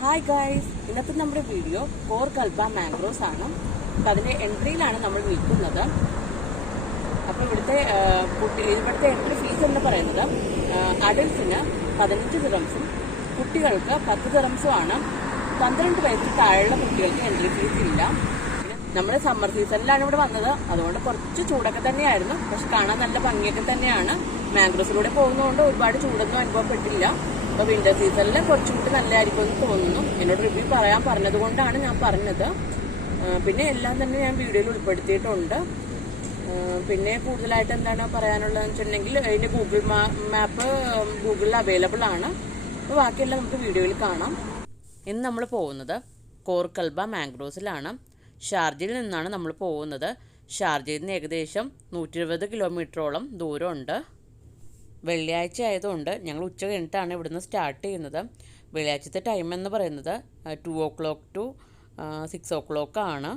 Hi guys, ഇന്നത്തെ നമ്മുടെ video core Kalba mangroves ആണ്. അപ്പം അതിൻ്റെ എൻട്രിയിലാണ് നമ്മൾ നിൽക്കുന്നത്. അപ്പോൾ ഇവിടുത്തെ എൻട്രി ഫീസ് എന്ന് പറയുന്നത് അഡൽട്സിന് 15 ദിറംസും കുട്ടികൾക്ക് 10 ദിറംസും ആണ്. 12 വയസ്സിൽ താഴെയുള്ള കുട്ടികൾക്ക് എൻട്രി ഫീസ് ഇല്ല. നമ്മൾ സമ്മർ സീസണിലാണ് ഇവിടെ വന്നത്, അതുകൊണ്ട് കുറച്ച് ചൂടൊക്കെ തന്നെയായിരുന്നു. പക്ഷെ കാണാൻ നല്ല ഭംഗിയൊക്കെ തന്നെയാണ്. മാംഗ്രോവ്സിലൂടെ പോകുന്നതുകൊണ്ട് ഒരുപാട് ചൂടൊന്നും അനുഭവപ്പെട്ടില്ല. അപ്പോൾ വിന്റർ സീസണിൽ കുറച്ചും കൂടി നല്ലതായിരിക്കും എന്ന് തോന്നുന്നു. എന്നോട് റിവ്യൂ പറയാൻ പറഞ്ഞത് കൊണ്ടാണ് ഞാൻ പറഞ്ഞത്. പിന്നെ എല്ലാം തന്നെ ഞാൻ വീഡിയോയിൽ ഉൾപ്പെടുത്തിയിട്ടുണ്ട്. പിന്നെ കൂടുതലായിട്ട് എന്താണ് പറയാനുള്ളതെന്ന് വെച്ചിട്ടുണ്ടെങ്കിൽ അതിൻ്റെ ഗൂഗിൾ മാപ്പ് ഗൂഗിളിൽ അവൈലബിൾ ആണ്. അപ്പോൾ ബാക്കിയെല്ലാം നമുക്ക് വീഡിയോയിൽ കാണാം. ഇന്ന് നമ്മൾ പോകുന്നത് കോർ കൽബ മാംഗ്രോവ്സിലാണ്. ഷാർജയിൽ നിന്നാണ് നമ്മൾ പോകുന്നത്. ഷാർജയിൽ നിന്ന് ഏകദേശം 120 കിലോമീറ്ററോളം ദൂരമുണ്ട്. വെള്ളിയാഴ്ച ആയതുകൊണ്ട് ഞങ്ങൾ ഉച്ച കഴിഞ്ഞിട്ടാണ് ഇവിടുന്ന് സ്റ്റാർട്ട് ചെയ്യുന്നത്. വെള്ളിയാഴ്ചത്തെ ടൈം എന്ന് പറയുന്നത് 2 o'clock to 6 o'clock ആണ്.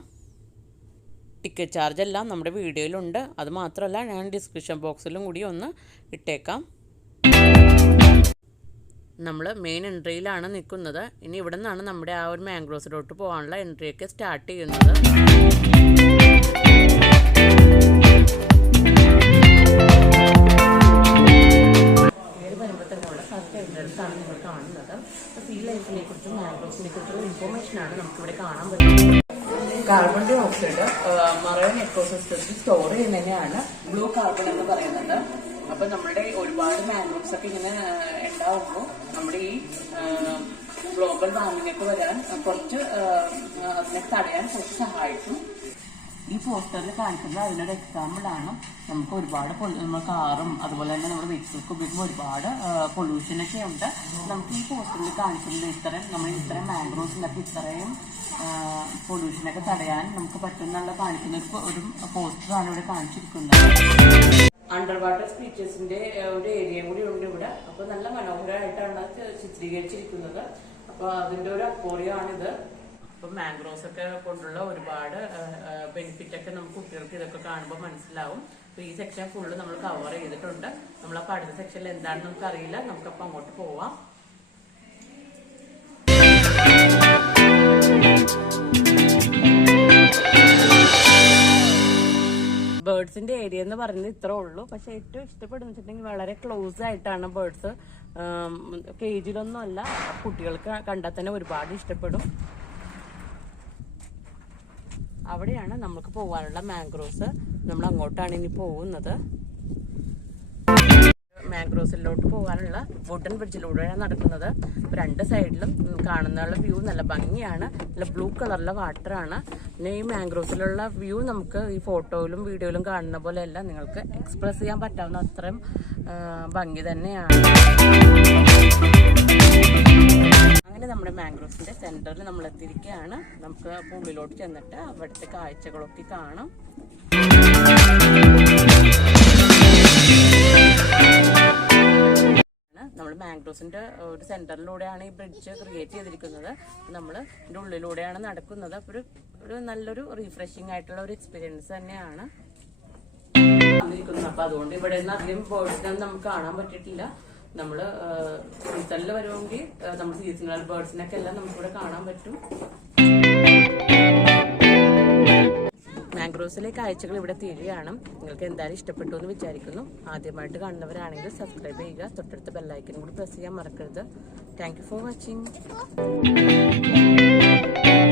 ടിക്കറ്റ് ചാർജ് എല്ലാം നമ്മുടെ വീഡിയോയിലുണ്ട്. അത് മാത്രമല്ല ഞാൻ ഡിസ്ക്രിപ്ഷൻ ബോക്സിലും കൂടി ഒന്ന് ഇട്ടേക്കാം. നമ്മൾ മെയിൻ എൻട്രിയിലാണ് നിൽക്കുന്നത്. ഇനി ഇവിടെ നിന്നാണ് നമ്മുടെ ആ ഒരു മാംഗ്രോവ്സിലോട്ട് പോകാനുള്ള എൻട്രിയൊക്കെ സ്റ്റാർട്ട് ചെയ്യുന്നത്. നിങ്ങൾ കാണുന്നത് സീ ലൈഫിനെ കുറിച്ചും മാംഗ്രോവ്സിനെ കുറിച്ചുള്ള ഇൻഫോർമേഷനാണ് നമുക്കിവിടെ കാണാൻ പറ്റുന്നത്. കാർബൺ ഡൈ ഓക്സൈഡ് മറൈൻ എക്കോസിസ്റ്റത്തിൽ സ്റ്റോർ ചെയ്യുന്നതിനെയാണ് ബ്ലൂ കാർബൺ എന്ന് പറയുന്നത്. അപ്പൊ നമ്മുടെ ഒരുപാട് മാംഗ്രോവ്സ് ഒക്കെ ഇങ്ങനെ ഉണ്ടാവുമ്പോൾ നമ്മുടെ ഈ ഗ്ലോബൽ വാർമിംഗ് ഒക്കെ വരാൻ കുറച്ച് അതിനെ തടയാൻ കുറച്ച് സഹായിക്കും. ഈ പോസ്റ്ററിൽ കാണിക്കുന്നത് അതിനൊരു എക്സാമ്പിൾ ആണ്. നമുക്ക് ഒരുപാട് നമ്മൾ കാറും അതുപോലെ തന്നെ നമ്മുടെ വെഹിക്കിൾസ് ഉപയോഗിക്കുമ്പോൾ ഒരുപാട് പൊല്യൂഷനൊക്കെ ഉണ്ട്. നമുക്ക് ഈ പോസ്റ്ററിൽ കാണിക്കുന്നത് ഇത്രയും മാംഗ്രോവ്സിലൊക്കെ ഇത്രയും പൊല്യൂഷനൊക്കെ തടയാൻ നമുക്ക് പറ്റുന്നുള്ള കാണിക്കുന്ന ഒരു പോസ്റ്ററാണ് ഇവിടെ കാണിച്ചിരിക്കുന്നത്. അണ്ടർ വാട്ടർ സ്പീച്ചസിന്റെ ഒരു ഏരിയയും കൂടി ഉണ്ട് ഇവിടെ. അപ്പൊ നല്ല മനോഹരമായിട്ടാണ് ചിത്രീകരിച്ചിരിക്കുന്നത്. അപ്പൊ അതിന്റെ ഒരു അക്വേറിയമാണിത്. അപ്പം മാംഗ്രോവ്സ് ഒക്കെ കൊണ്ടുള്ള ഒരുപാട് ബെനിഫിറ്റ് ഒക്കെ നമുക്ക് കുട്ടികൾക്ക് ഇതൊക്കെ കാണുമ്പോൾ മനസ്സിലാവും. അപ്പോൾ ഈ സെക്ഷൻ ഫുള്ള് നമ്മൾ കവർ ചെയ്തിട്ടുണ്ട്. നമ്മളപ്പോൾ അടുത്ത സെക്ഷനിൽ എന്താണെന്ന് നമുക്ക് അറിയില്ല. നമുക്കപ്പോൾ അങ്ങോട്ട് പോവാം. ബേർഡ്സിന്റെ ഏരിയ എന്ന് പറയുന്നത് ഇത്രേ ഉള്ളൂ. പക്ഷെ ഏറ്റവും ഇഷ്ടപ്പെടുന്ന വെച്ചിട്ടുണ്ടെങ്കിൽ വളരെ ക്ലോസ് ആയിട്ടാണ് ബേർഡ്സ്. കേജിലൊന്നും അല്ല. കുട്ടികൾക്ക് കണ്ടാൽ തന്നെ ഒരുപാട് ഇഷ്ടപ്പെടും. അവിടെയാണ് നമുക്ക് പോകാനുള്ള മാംഗ്രോവ്സ്. നമ്മൾ അങ്ങോട്ടാണ് ഇനി പോകുന്നത്. മാംഗ്രോവ്സിലോട്ട് പോകാനുള്ള വുഡൻ ബ്രിഡ്ജിലൂടെയാണ് നടക്കുന്നത്. രണ്ട് സൈഡിലും കാണുന്നുള്ള വ്യൂ നല്ല ഭംഗിയാണ്. നല്ല ബ്ലൂ കളറിലെ വാട്ടറാണ്. പിന്നെ ഈ മാംഗ്രോവ്സിലുള്ള വ്യൂ നമുക്ക് ഈ ഫോട്ടോയിലും വീഡിയോയിലും കാണുന്ന പോലെയല്ല, നിങ്ങൾക്ക് എക്സ്പ്രസ് ചെയ്യാൻ പറ്റാവുന്ന അത്രയും ഭംഗി തന്നെയാണ്. അങ്ങനെ നമ്മുടെ മാംഗ്രോവ്സിന്റെ സെന്ററിൽ നമ്മൾ എത്തിയിരിക്കുകയാണ്. നമുക്ക് ഉള്ളിലോട്ട് ചെന്നിട്ട് അവിടുത്തെ കാഴ്ചകളൊക്കെ കാണാം. നമ്മൾ മാംഗ്രോവ്സിന്റെ ഒരു സെന്ററിലൂടെയാണ് ഈ ബ്രിഡ്ജ് ക്രിയേറ്റ് ചെയ്തിരിക്കുന്നത്. നമ്മൾ ഇതിന്റെ ഉള്ളിലൂടെയാണ് നടക്കുന്നത്. അപ്പോൾ ഒരു നല്ലൊരു റീഫ്രഷിംഗ് ആയിട്ടുള്ള ഒരു എക്സ്പീരിയൻസ് തന്നെയാണ്. അപ്പൊ അതുകൊണ്ട് ഇവിടെ നിന്ന് അധികം ബേർഡ്സിനൊന്നും നമുക്ക് കാണാൻ പറ്റിയിട്ടില്ല. നമ്മള് സീസണിൽ വരുമെങ്കിൽ നമ്മൾ സീസണൽ ബേർഡ്സിനൊക്കെ എല്ലാം നമുക്കിവിടെ കാണാൻ പറ്റും. മാംഗ്രോവ്സിലെ കാഴ്ചകൾ ഇവിടെ തീരുകയാണ്. നിങ്ങൾക്ക് എന്തായാലും ഇഷ്ടപ്പെട്ടു എന്ന് വിചാരിക്കുന്നു. ആദ്യമായിട്ട് കാണുന്നവരാണെങ്കിൽ സബ്സ്ക്രൈബ് ചെയ്യുക. തൊട്ടടുത്ത ബെല്ലൈക്കനും കൂടി പ്രസ് ചെയ്യാൻ മറക്കരുത്. Thank you for watching.